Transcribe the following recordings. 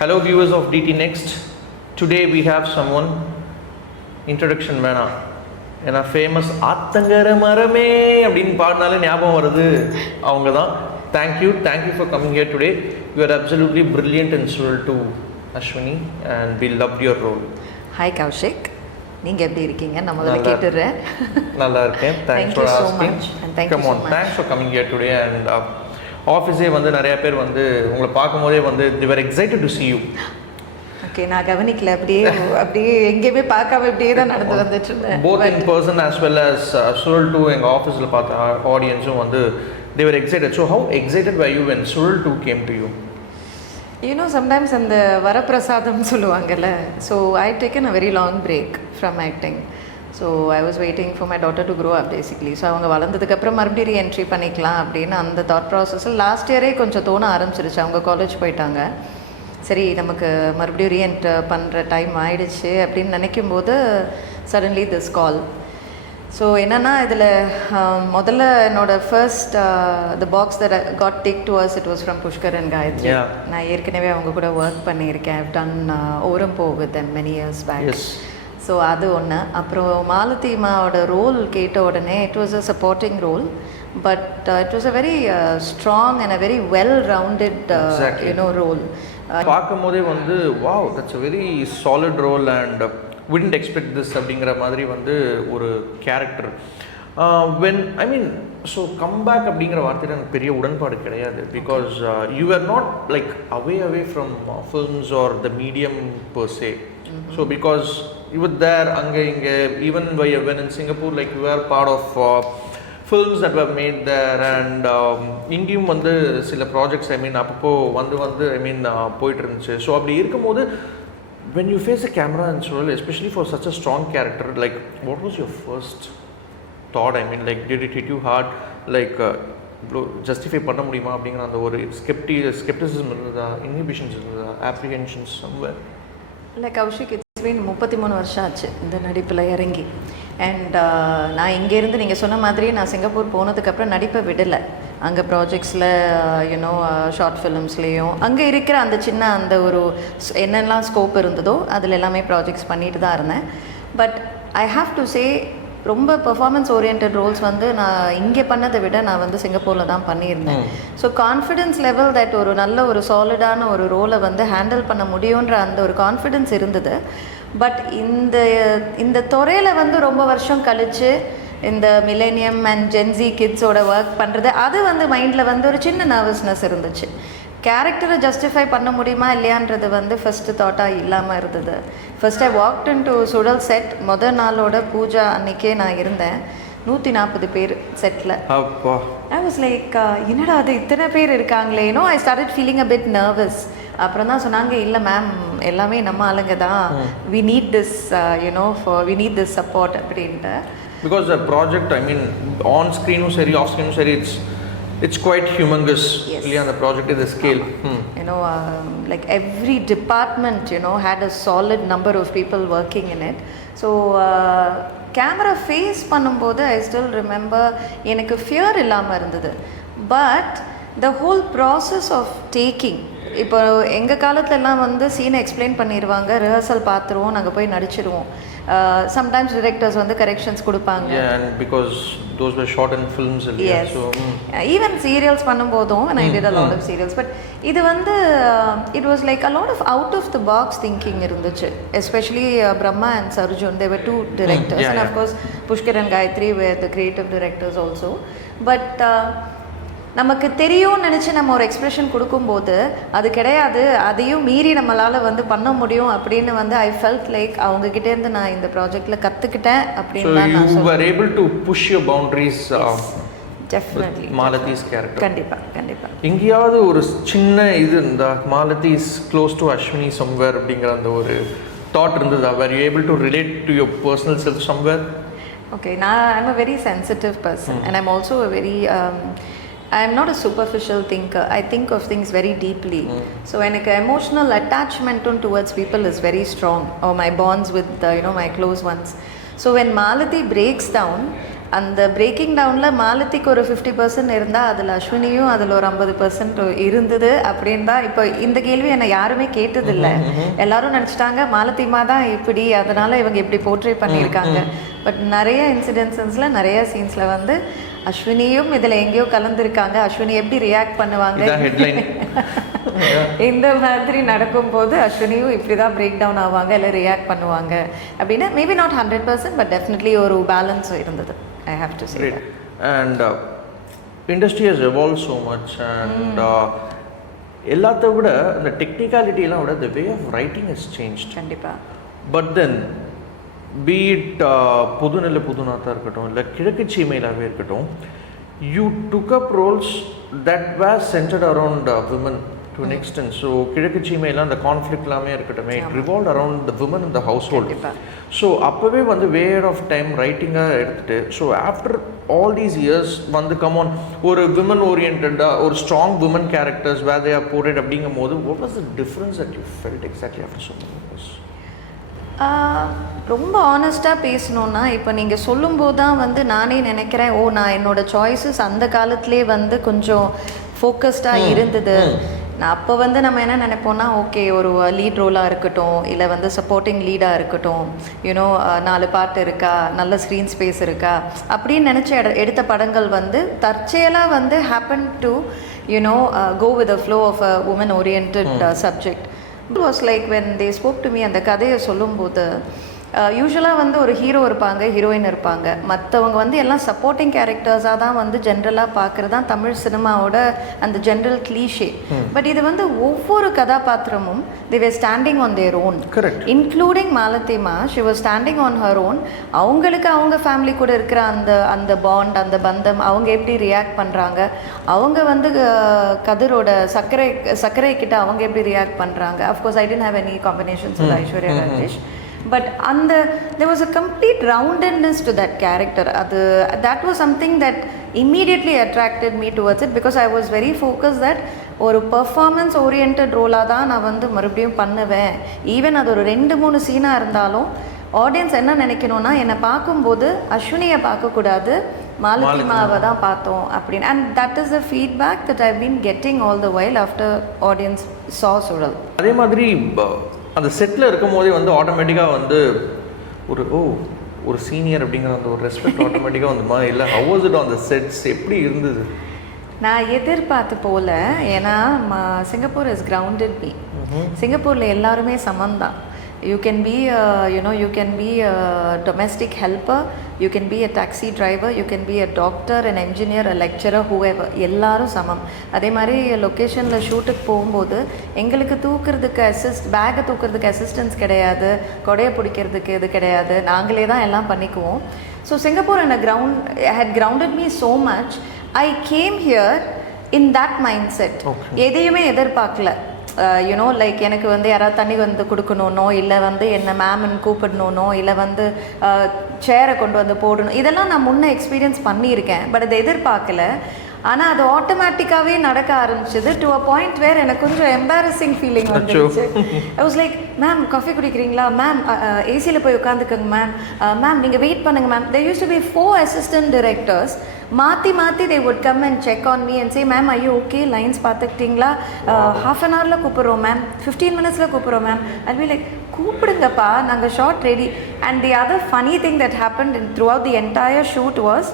Hello viewers of DT Next. Today we have someone, introduction வேணா ஏன்னா famous Aathangara Marame அப்படின்னு பாடினாலே ஞாபகம் வருது அவங்க தான். Thank you for coming here today. You are absolutely brilliant and Suzhal too, Ashwini, and we loved your role. Hi Kaushik, நீங்க எப்படி இருக்கீங்க? நான் முதல்ல கேட்டுறேன். நல்லா இருக்கேன். Thanks for asking. Come on, thanks for coming here today. And ஆஃபீஸே வந்து நிறைய பேர் வந்து உங்களை பார்க்கும்போதே வந்து they were excited to see you. Okay, நான் கவனிக்கல. அப்படியே எங்கேயுமே பார்க்காம இப்படியே தான் நடந்து வந்துட்டு இருந்தேன். Both in person as well as Suzhal too, எங்க ஆஃபீஸில் பார்த்த ஆடியன்ஸும் வந்து they were excited. So how excited were you when Suzhal too came to you? You know, sometimes அந்த வரப்பிரசாதம் சொல்லுவாங்கல்ல. So I taken a very long break from acting. So I was waiting for my daughter to grow up basically. So அவங்க வளர்ந்ததுக்கப்புறம் மறுபடியும் reentry பண்ணிக்கலாம் அப்படின்னு அந்த thought ப்ராசஸில் last இயரே கொஞ்சம் தோண ஆரம்பிச்சிருச்சு. அவங்க காலேஜ் போயிட்டாங்க, சரி நமக்கு மறுபடியும் ரீஎன்ட்ரு பண்ணுற டைம் ஆயிடுச்சு அப்படின்னு நினைக்கும் போது சடன்லி திஸ் கால். ஸோ என்னென்னா இதில் முதல்ல என்னோட first the box that got take to us, it was from Pushkar-Gayatri. நான் ஏற்கனவே அவங்க கூட ஒர்க் பண்ணியிருக்கேன். I've done Oram Po with them many years back. So அது ஒன்று. அப்புறம் மாலதிமாவோட ரோல் கேட்ட உடனே it was a supporting role, but it was a very strong and a very well rounded you know role. பார்க்கும் போதே வந்து wow, that's a very solid role and we didn't expect this அப்படிங்கிற மாதிரி வந்து ஒரு character. When I mean so comeback அப்படிங்கிற வார்த்தையில் எனக்கு பெரிய உடன்பாடு கிடையாது. Because you are not like away from films or the medium per se. So because you were there அங்கே இங்கே even when in Singapore like you are part of films that were made there, and இங்கேயும் வந்து சில projects I மீன் அப்பப்போ வந்து ஐ மீன் போயிட்டு இருந்துச்சு. So அப்படி இருக்கும்போது when you face a camera and Suzhal, especially for such a strong character, like what was your first thought? I mean, like did it hit you hard, like justify பண்ண முடியுமா அப்படிங்கிற அந்த ஒரு skepticism இருந்ததா, inhibitions இருந்ததா, apprehensions somewhere? இல்லை Kaushik, it's been 33 வருஷம் ஆச்சு இந்த நடிப்பில் இறங்கி. அண்ட் நான் இங்கேருந்து நீங்கள் சொன்ன மாதிரி நான் சிங்கப்பூர் போனதுக்கப்புறம் நடிப்பை விடலை. அங்கே ப்ராஜெக்ட்ஸில் யூனோ ஷார்ட் ஃபிலிம்ஸ்லேயும் அங்கே இருக்கிற அந்த சின்ன அந்த ஒரு என்னெல்லாம் ஸ்கோப் இருந்ததோ அதில் எல்லாமே ப்ராஜெக்ட்ஸ் பண்ணிட்டு தான் இருந்தேன். But I have to say, ரொம்ப பெர்ஃபார்மன்ஸ் ஓரியன்ட் ரோல்ஸ் வந்து நான் இங்கே பண்ணதை விட நான் வந்து சிங்கப்பூரில் தான் பண்ணியிருந்தேன். ஸோ கான்ஃபிடென்ஸ் லெவல் தட் ஒரு நல்ல ஒரு சாலிடான ஒரு ரோலை வந்து ஹேண்டில் பண்ண முடியுன்ற அந்த ஒரு கான்ஃபிடென்ஸ் இருந்தது. பட் இந்த துறையில் வந்து ரொம்ப வருஷம் கழித்து இந்த மில்லேனியம் அண்ட் ஜென்சி கிட்ஸோட ஒர்க் பண்ணுறது அது வந்து மைண்டில் வந்து ஒரு சின்ன நர்வஸ்னஸ் இருந்துச்சு. கேரக்டரை ஜஸ்டிஃபை பண்ண முடியுமா இல்லையான்றது வந்து ஃபஸ்ட்டு தாட்டாக இல்லாமல் இருந்தது. First I walked in to Suzhal set. முதல் நாளோட பூஜா அன்றைக்கே நான் இருந்தேன். 140 பேர் செட்டில். ஐ வாஸ் லைக் என்னடா அது இத்தனை பேர் இருக்காங்களே. You know I started feeling a bit nervous. அப்புறம் தான் சொன்னாங்க, இல்லை மேம் எல்லாமே நம்ம ஆளுங்க தான், we need this you know we need this support அப்படின்ட்டு. Because the project, I mean, on screen seri, off screen seri, it's quite humongous. Yes. On the project is the scale. You know, like every department, you know, had a solid number of people working in it. So camera face பண்ணும்போது I still remember எனக்கு fear இல்லாமல் இருந்தது. But the whole process of taking, இப்போ எங்கள் காலத்துலலாம் வந்து சீனை explain பண்ணிடுவாங்க, ரிஹர்சல் பார்த்துருவோம், நாங்கள் போய் நடிச்சிடுவோம். சம்டைம்ஸ் டிரெக்டர்ஸ் வந்து கரெக்ஷன்ஸ் கொடுப்பாங்க. Yeah, and because those were shot in films earlier. Yes. So even serials பண்ணும்போதும் and I did a lot of serials, but இது வந்து it was like a lot of out of the box thinking இருந்துச்சு. Especially Brahma and Sarjun, they were two directors. And of course Pushkar and Gayatri were the creative directors also. But நமக்கு தெரியும்னு நினச்சி நம்ம ஒரு expression கொடுக்கும்போது அது கிடையாது, அதையும் மீறி நம்மளால் வந்து பண்ண முடியும் அப்படின்னு வந்து ஐ ஃபெல்ட் லைக் அவங்ககிட்டேருந்து நான் இந்த ப்ராஜெக்டில் கற்றுக்கிட்டேன் அப்படின்னு தான் நான் சொல்லுவேன். So you were able to push your boundaries. Definitely. Malati's character. கண்டிப்பாக. எங்கேயாவது ஒரு சின்ன இது இருந்தா Malati is close to Ashwini somewhere அப்படிங்கிற அந்த ஒரு தாட் இருந்ததா? Were you able to relate to your personal self somewhere? Okay, I'm a very sensitive person and I'm also a very I am not a superficial thinker. I think of things very deeply. So எனக்கு emotional attachment towards people is very strong, or my bonds with you know my close ones. So when Malati breaks down, அந்த braking டவுனில் மாலத்திக்கு ஒரு 50% இருந்தால் அதில் அஸ்வினியும் அதில் ஒரு 50% இருந்தது அப்படின்னு தான். இப்போ இந்த கேள்வி என்னை யாருமே கேட்டதில்லை. எல்லாரும் நினச்சிட்டாங்க மாலத்திமா தான் இப்படி, அதனால் இவங்க இப்படி போர்ட்ரே பண்ணியிருக்காங்க. பட் நிறைய இன்சிடென்சஸில் நிறைய சீன்ஸில் வந்து அஸ்வினியும் இதில் எங்கேயோ கலந்துருக்காங்க. அஸ்வினி எப்படி ரியாக்ட் பண்ணுவாங்க இந்த மாதிரி நடக்கும்போது அஸ்வினியும் இப்படி தான் பிரேக் டவுன் ஆவாங்க, இல்லை ரியாக்ட் பண்ணுவாங்க அப்படின்னா மேபி நாட் 100%, பட் டெஃபினெட்லி ஒரு பேலன்ஸ் இருந்தது. I have to say that. And industry has evolved so much and எல்லாத்த விட அந்த டெக்னிக்காலிட்டியெல்லாம் விட the way of writing has changed. கண்டிப்பா. But then be it புதுநெல்லை புதுநாத்தா இருக்கட்டும் இல்லை கிழக்கு சீமையிலாகவே இருக்கட்டும், you took up roles that were centered around women to an extent. So கிழக்கு சீமையில் அந்த கான்ஃப்ளிக்ட் எல்லாமே இருக்கட்டும், it revolved around the women in the household. So அப்போவே வந்து வேர் ஆஃப் டைம் ரைட்டிங்காக எடுத்துகிட்டு, so after all these years வந்து come on ஒரு விமன் ஓரியன்டாக ஒரு strong women characters where they are portrayed அப்படிங்கும் போது what was the difference that you felt exactly after so many years? ரொம்ப ஆனஸ்ட்டாக பேசணுன்னா, இப்போ நீங்கள் சொல்லும்போது தான் வந்து நானே நினைக்கிறேன், ஓ நான் என்னோடய சாய்ஸஸ் அந்த காலத்திலே வந்து கொஞ்சம் ஃபோக்கஸ்டாக இருந்தது. நான் அப்போ வந்து நம்ம என்ன நினைப்போம்னா, ஓகே ஒரு லீட் ரோலாக இருக்கட்டும், இல்லை வந்து சப்போர்ட்டிங் லீடாக இருக்கட்டும், யூனோ 4 பாட்டு இருக்கா, நல்ல ஸ்க்ரீன் ஸ்பேஸ் இருக்கா அப்படின்னு நினச்சி எடுத்த படங்கள் வந்து தற்செயலாக வந்து happen to you know go with a flow of a woman oriented subject. It was like when they spoke to me, அந்த கதையை சொல்லும்போது யூஸ்வலாக வந்து ஒரு ஹீரோ இருப்பாங்க, ஹீரோயின் இருப்பாங்க, மற்றவங்க வந்து எல்லாம் சப்போர்ட்டிங் கேரக்டர்ஸாக தான் வந்து ஜென்ரலாக பார்க்குறது தான் தமிழ் சினிமாவோட அந்த ஜென்ரல் கிளீஷே. பட் இது வந்து ஒவ்வொரு கதாபாத்திரமும் they were standing on their own. Correct. Including மாலத்திமா, she was standing on her own. அவங்களுக்கு அவங்க ஃபேமிலி கூட இருக்கிற அந்த பாண்ட், அந்த பந்தம், அவங்க எப்படி ரியாக்ட் பண்ணுறாங்க, அவங்க வந்து கதிரோட சர்க்கரை கிட்ட அவங்க எப்படி ரியாக்ட் பண்ணுறாங்க. Of course I didn't have any combinations with Aishwarya Rajesh. But there was a complete roundedness to that character. That was something that immediately attracted me towards it, because I was very focused that ஒரு performance oriented ரோலாக தான் நான் வந்து மறுபடியும் பண்ணுவேன். Even அது ஒரு 2-3 சீனாக இருந்தாலும் ஆடியன்ஸ் என்ன நினைக்கணும்னா, என்னை பார்க்கும்போது அஸ்வினியை பார்க்கக்கூடாது, மாலத்திமாவை தான் பார்த்தோம் அப்படின்னு. And that is the feedback that I been getting all the while after audience சா சுழல். அதே மாதிரி அந்த செட்டில் இருக்கும் போதே வந்து ஆட்டோமேட்டிக்காக வந்து ஒரு சீனியர் அப்படிங்கிற அந்த ஒரு ரெஸ்பெக்ட் ஆட்டோமேட்டிக்காக வந்துமா? இல்லை how was it on the sets, எப்படி இருந்தது? நான் எதிர்பார்த்து போல, ஏன்னா சிங்கப்பூர் இஸ் கிரவுண்டட் மீ. சிங்கப்பூரில் எல்லாருமே சமந்தான். You can be you can be a domestic helper, you can be a taxi driver, you can be a doctor, an engineer, a lecturer, whoever, எல்லாரும் சமம். அதே மாதிரி லொக்கேஷனில் ஷூட்டுக்கு போகும்போது எங்களுக்கு தூக்குறதுக்கு பேக்கை தூக்குறதுக்கு அசிஸ்டன்ஸ் கிடையாது, கொடையை பிடிக்கிறதுக்கு இது கிடையாது, நாங்களே தான் எல்லாம் பண்ணிக்குவோம். So Singapore had grounded me so much. I came here in that mindset. எதையுமே எதிர்பார்க்கல. யூனோ லைக் எனக்கு வந்து யாராவது தண்ணி வந்து கொடுக்கணுன்னோ, இல்லை வந்து என்னை மேம்னு கூப்பிடணுன்னோ, இல்லை வந்து சேரை கொண்டு வந்து போடணும், இதெல்லாம் நான் முன்னே எக்ஸ்பீரியன்ஸ் பண்ணியிருக்கேன். பட் அதை எதிர்பார்க்கல. ஆனால் அது ஆட்டோமேட்டிக்காகவே நடக்க ஆரம்பிச்சது. டு அ பாயிண்ட் வேர் எனக்கு கொஞ்சம் எம்பாரசிங் ஃபீலிங் வந்துருச்சு. I was like, ma'am coffee குடிக்கிறீங்களா, மேம் ஏசியில் போய் உட்காந்துக்கோங்க மேம், மேம் நீங்கள் வெயிட் பண்ணுங்கள் ma'am. There used to be 4 assistant directors. மாற்றி they would come and check on me and say, ma'am are you okay, lines பார்த்துக்கிட்டிங்களா, half an hourல கூப்பிட்றோம் மேம், 15 minutesல கூப்பிட்றோம் மேம். I'll be like, கூப்பிடுங்கப்பா, நாங்கள் shot ready. And the other funny thing that happened throughout the entire shoot was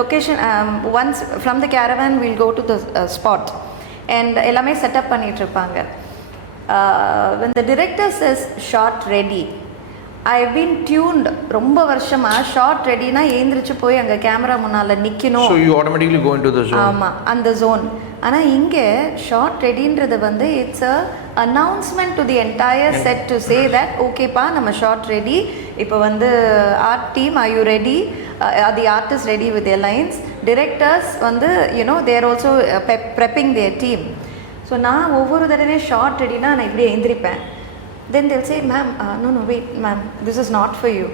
location. Once from the caravan we'll go to the spot and எல்லாமே setup பண்ணிட்டு இருப்பாங்க. When the director says shot ready, I have been tuned ரொம்ப வருஷமா short ரெடினா ஏந்திரிச்சு போய் அங்கே camera முன்னால் நிற்கணும். So you automatically go into the zone. ஆமாம், அந்த ஜோன். ஆனால் இங்கே ஷார்ட் ரெடின்றது வந்து it's a announcement to the entire set to say that ஓகேப்பா நம்ம ஷார்ட் ரெடி. இப்போ வந்து art team are you ready, the artist ready with their lines, directors வந்து there also prepping their team. So நான் ஒவ்வொரு தடவையும் ஷார்ட் ரெடினா நான் இப்படி எழுந்திரிப்பேன். Then they'll say, ma'am, no, wait, ma'am, this is not for you.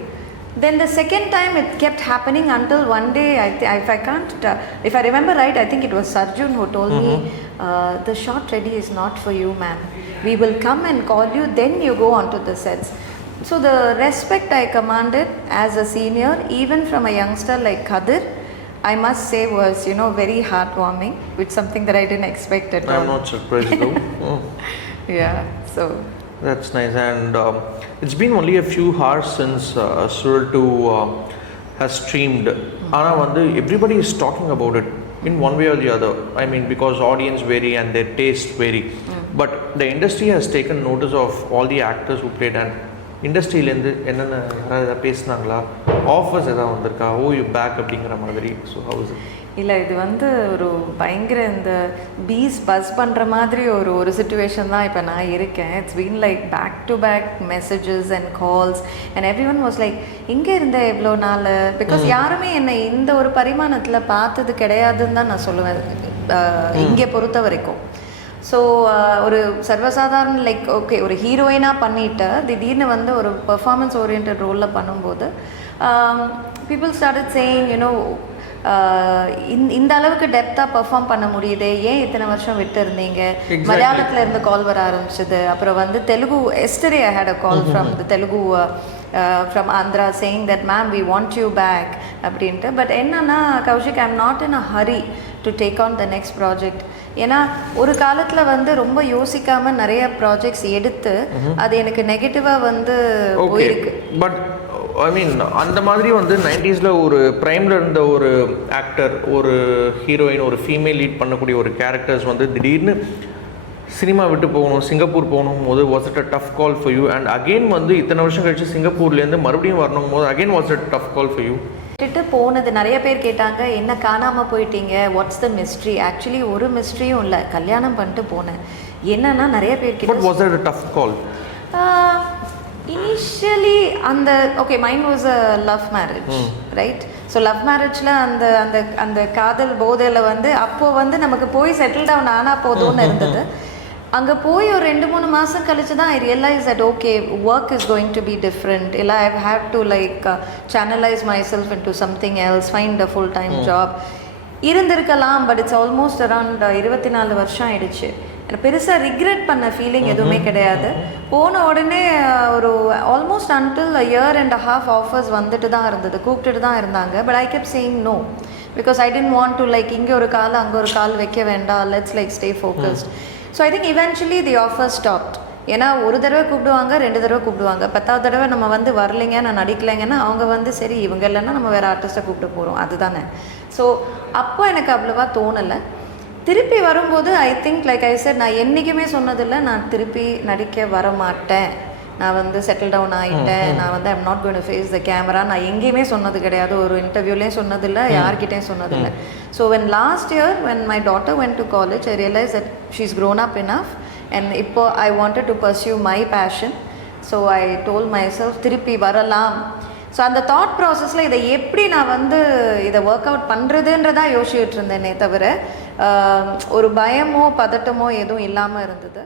Then the second time it kept happening until one day, if I remember right, I think it was Sarjun who told me, the shot ready is not for you, ma'am. We will come and call you, then you go onto the sets. So the respect I commanded as a senior, even from a youngster like Kadir, I must say was, you know, very heartwarming, which something that I didn't expect at all. I'm not surprised though. Oh. Yeah, so. That's nice. And it's been only a few hours since Suzhal 2 has streamed. Ana vandu everybody is talking about it in one way or the other. I mean, because audience vary and their taste vary. But the industry has taken notice of all the actors who played, and இண்டஸ்ட்ரியிலேருந்து என்னென்ன யாராவது பேசுனாங்களா, offers எதாவது வந்திருக்கா, ஓ you back அப்படிங்கிற மாதிரி? So how's it? இல்லை, இது வந்து ஒரு பயங்கர இந்த பஸ் பண்ணுற மாதிரி ஒரு சுச்சுவேஷன் தான் இப்போ நான் இருக்கேன். It's been like back to back messages and calls and everyone was like, எங்கே இருந்த எவ்வளோ நாள்? பிகாஸ் யாருமே என்னை இந்த ஒரு பரிமாணத்தில் பார்த்தது கிடையாதுன்னு தான் நான் சொல்லுவேன் இங்கே பொறுத்த வரைக்கும். ஸோ ஒரு சர்வசாதாரண லைக் ஓகே ஒரு ஹீரோயினாக பண்ணிவிட்டு திடீர்னு வந்து ஒரு பெர்ஃபார்மன்ஸ் ஓரியன்ட் ரோலில் பண்ணும்போது பீப்புள் ஸ்டார்டட் சேயிங், யூனோ இந்த அளவுக்கு டெப்த்தாக பெர்ஃபார்ம் பண்ண முடியுது, ஏன் இத்தனை வருஷம் விட்டு இருந்தீங்க? மலையாளத்தில் இருந்து கால் வர ஆரம்பிச்சது. அப்புறம் வந்து Telugu, yesterday I had a call from the Telugu from Andhra saying that ma'am we want you back அப்படின்ட்டு. பட் என்னன்னா Kaushik, I am not in a hurry to take on the next project. ஏன்னா ஒரு காலத்தில் வந்து ரொம்ப யோசிக்காமல் நிறைய ப்ராஜெக்ட்ஸ் எடுத்து அது எனக்கு நெகட்டிவாக வந்து போயிருக்கு. பட் ஐ மீன் அந்த மாதிரி வந்து 90s ஒரு ப்ரைமில் இருந்த ஒரு ஆக்டர், ஒரு ஹீரோயின், ஒரு ஃபீமேல் லீட் பண்ணக்கூடிய ஒரு கேரக்டர்ஸ் வந்து திடீர்னு சினிமா விட்டு போகணும், சிங்கப்பூர் போகணும் போது was it a tough call for you? And again வந்து இத்தனை வருஷம் கழிச்சு சிங்கப்பூர்லேருந்து மறுபடியும் வரணும் போது again was it tough call for you? விட்டுட்டு போனது நிறைய பேர் கேட்டாங்க, என்ன காணாமல் போயிட்டீங்க, வாட்ஸ் த மிஸ்ட்ரி? ஆக்சுவலி ஒரு மிஸ்ட்ரியும் இல்லை, கல்யாணம் பண்ணிட்டு போனேன். என்னன்னா நிறைய பேர் கேட்டாங்க. What was it a tough call? Initially அந்த okay mind was a love marriage, right? So love மேரேஜில் அந்த அந்த அந்த காதல் போதையில் வந்து அப்போது வந்து நமக்கு போய் செட்டில் டவுன் ஆனால் போதும்னு இருந்தது. அங்கே போய் ஒரு 2-3 மாதம் கழிச்சு தான் I realize that okay work is going to be different. இல்லை I have to like channelize myself into something else, find a full time job இருந்திருக்கலாம். பட் இட்ஸ் ஆல்மோஸ்ட் அரௌண்ட் 24 வருஷம் ஆயிடுச்சு. எனக்கு பெருசாக ரிக்ரெட் பண்ண feeling எதுவுமே கிடையாது. போன உடனே ஒரு almost until a year and a half offers வந்துட்டு தான் இருந்தது, கூப்பிட்டுட்டு தான் இருந்தாங்க. But I kept saying no, because I didn't want to like இங்கே ஒரு கால் அங்கே ஒரு கால் வைக்க வேண்டாம், let's like stay focused. So I think eventually the offer stopped. ஏன்னா ஒரு தடவை கூப்பிடுவாங்க, 2 தடவை கூப்பிடுவாங்க, 10வது தடவை நம்ம வந்து வரலைங்க, நான் நடிக்கலைங்கன்னா அவங்க வந்து சரி இவங்க இல்லைன்னா நம்ம வேறு ஆர்டிஸ்ட்டை கூப்பிட்டு போகிறோம், அதுதானே. ஸோ அப்போ எனக்கு அவ்வளோவா தோணலை. திருப்பி வரும்போது I think like I set, நான் என்றைக்குமே சொன்னதில்லை நான் திருப்பி நடிக்க வர மாட்டேன், நான் வந்து செட்டில் டவுன் ஆகிட்டேன், நான் வந்து I'm not going to face the camera, நான் எங்கேயுமே சொன்னது கிடையாது, ஒரு இன்டர்வியூலேயும் சொன்னதில்லை, யார்கிட்டையும் சொன்னதில்லை. So when last year when my daughter went to college I realized that she's grown up enough and இப்போ I wanted to pursue my passion. So I told myself திருப்பி வரலாம். ஸோ அந்த தாட் ப்ராசஸில் இதை எப்படி நான் வந்து இதை ஒர்க் அவுட் பண்ணுறதுன்றதான் யோசிச்சுட்டு இருந்தேனே தவிர ஒரு பயமோ பதட்டமோ எதுவும் இல்லாமல் இருந்தது.